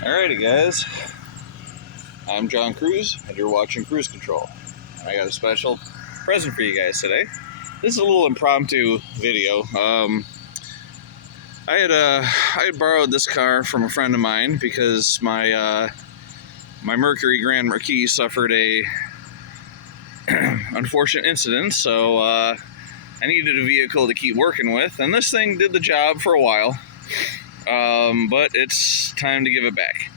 Alrighty, guys. I'm John Cruz, and you're watching Cruise Control. I got a special present for you guys today. This is a little impromptu video. I had borrowed this car from a friend of mine because my Mercury Grand Marquis suffered a unfortunate incident, so I needed a vehicle to keep working with, and this thing did the job for a while. But it's time to give it back.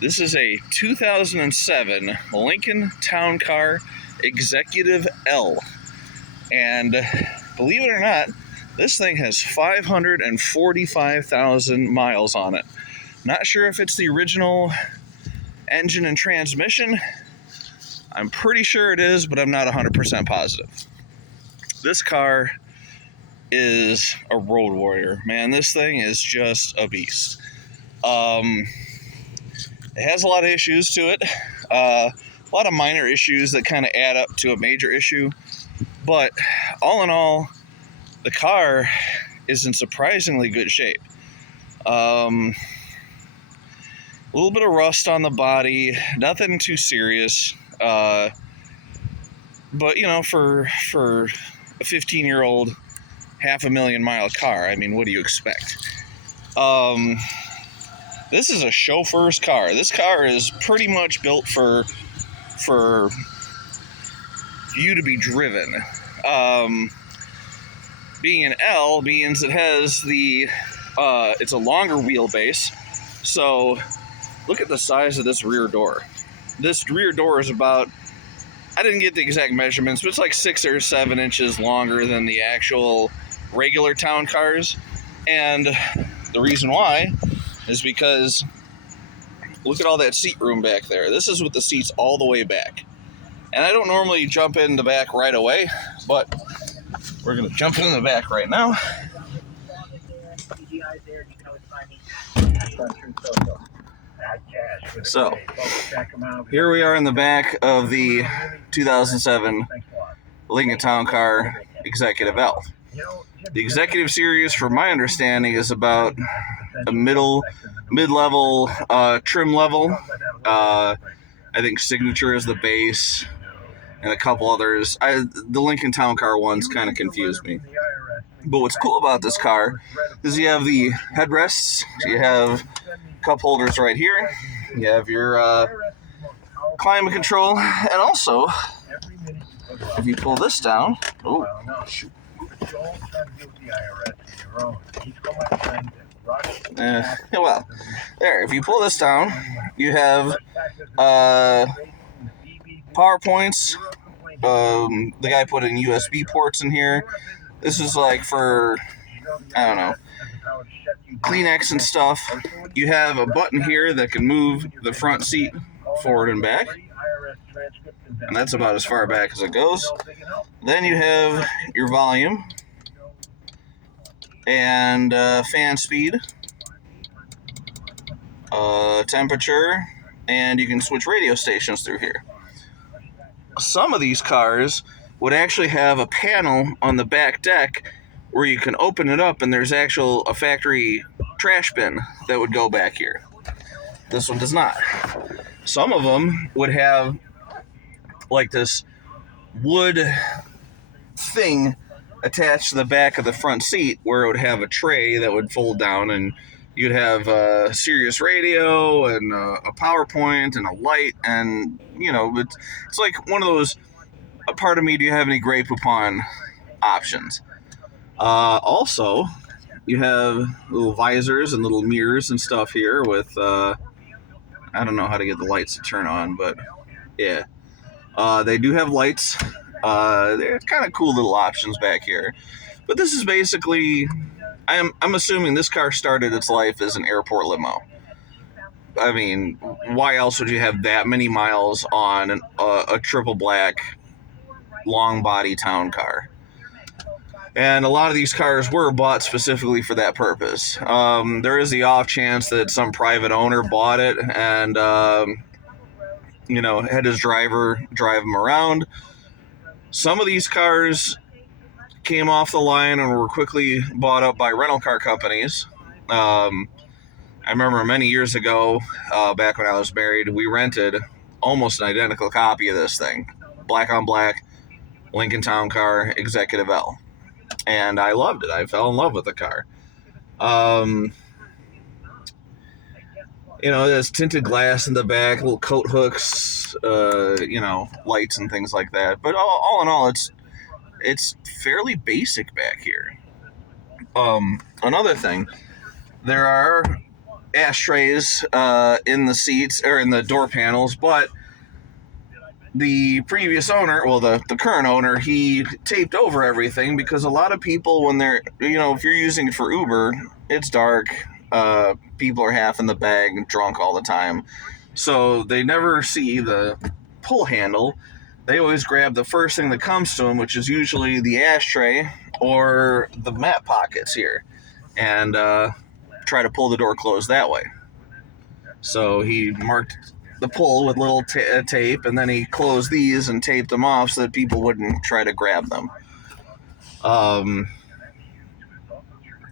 This is a 2007 Lincoln Town Car Executive L. And believe it or not, this thing has 545,000 miles on it. Not sure if it's the original engine and transmission. I'm pretty sure it is, but I'm not 100% positive. This car is a road warrior. Man, this thing is just a beast. It has a lot of issues to it. A lot of minor issues that kind of add up to a major issue. But all in all, the car is in surprisingly good shape. A little bit of rust on the body, nothing too serious. But you know, for a 15-year-old, 500,000-mile car, I mean, what do you expect? This is a chauffeur's car. This car is pretty much built for you to be driven. Being an L means it has it's a longer wheelbase. So look at the size of this rear door. This rear door is about, I didn't get the exact measurements, but it's like 6 or 7 inches longer than the actual regular town cars. And the reason why is because look at all that seat room back there. This is with the seats all the way back. And I don't normally jump in the back right away, but we're going to jump in the back right now. So, here we are in the back of the 2007 Lincoln Town Car Executive L. The Executive Series, from my understanding, is about a mid-level trim level. I think Signature is the base, and a couple others. The Lincoln Town Car ones kind of confused me. But what's cool about this car is you have the headrests, you have cup holders right here, you have your climate control, and also, if you pull this down, oh, shoot. Well, there, if you pull this down, you have power points. The guy put in USB ports in here. This is like for, I don't know, Kleenex and stuff. You have a button here that can move the front seat forward and back. And that's about as far back as it goes. Then you have your volume and fan speed, temperature, and you can switch radio stations through here. Some of these cars would actually have a panel on the back deck where you can open it up and there's a factory trash bin that would go back here. This one does not. Some of them would have like this wood thing attached to the back of the front seat where it would have a tray that would fold down, and you'd have a Sirius radio and a PowerPoint and a light, and you know, it's like one of those, a part of me, do you have any Grey Poupon options? Also, you have little visors and little mirrors and stuff here with, I don't know how to get the lights to turn on, but yeah. They do have lights. They're kind of cool little options back here. But this is basically, I'm assuming this car started its life as an airport limo. I mean, why else would you have that many miles on a triple black long body town car? And a lot of these cars were bought specifically for that purpose. There is the off chance that some private owner bought it and, you know, had his driver drive them around. Some of these cars came off the line and were quickly bought up by rental car companies. I remember many years ago, back when I was married, we rented almost an identical copy of this thing, black on black, Lincoln Town Car Executive L, and I loved it. I fell in love with the car. Um, there's tinted glass in the back, little coat hooks, lights and things like that. But all in all, it's fairly basic back here. Another thing, there are ashtrays in the seats or in the door panels, but the previous owner, well, the current owner, he taped over everything because a lot of people, when they're, if you're using it for Uber, it's dark. People are half in the bag, drunk all the time. So they never see the pull handle. They always grab the first thing that comes to them, which is usually the ashtray or the mat pockets here, and try to pull the door closed that way. So he marked the pull with little tape, and then he closed these and taped them off so that people wouldn't try to grab them.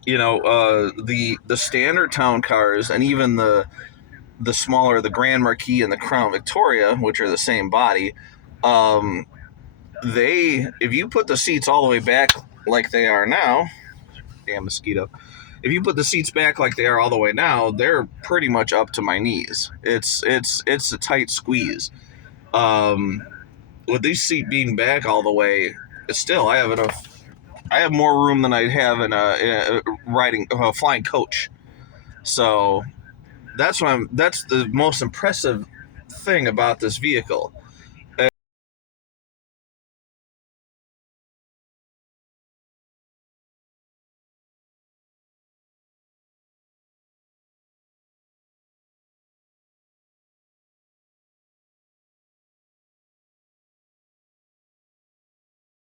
The standard town cars and even the smaller, the Grand Marquis and the Crown Victoria, which are the same body, if you put the seats all the way back like they are now, damn mosquito. If you put the seats back like they are all the way now, they're pretty much up to my knees. It's a tight squeeze. With these seat being back all the way, still I have more room than I have in a flying coach. So that's the most impressive thing about this vehicle.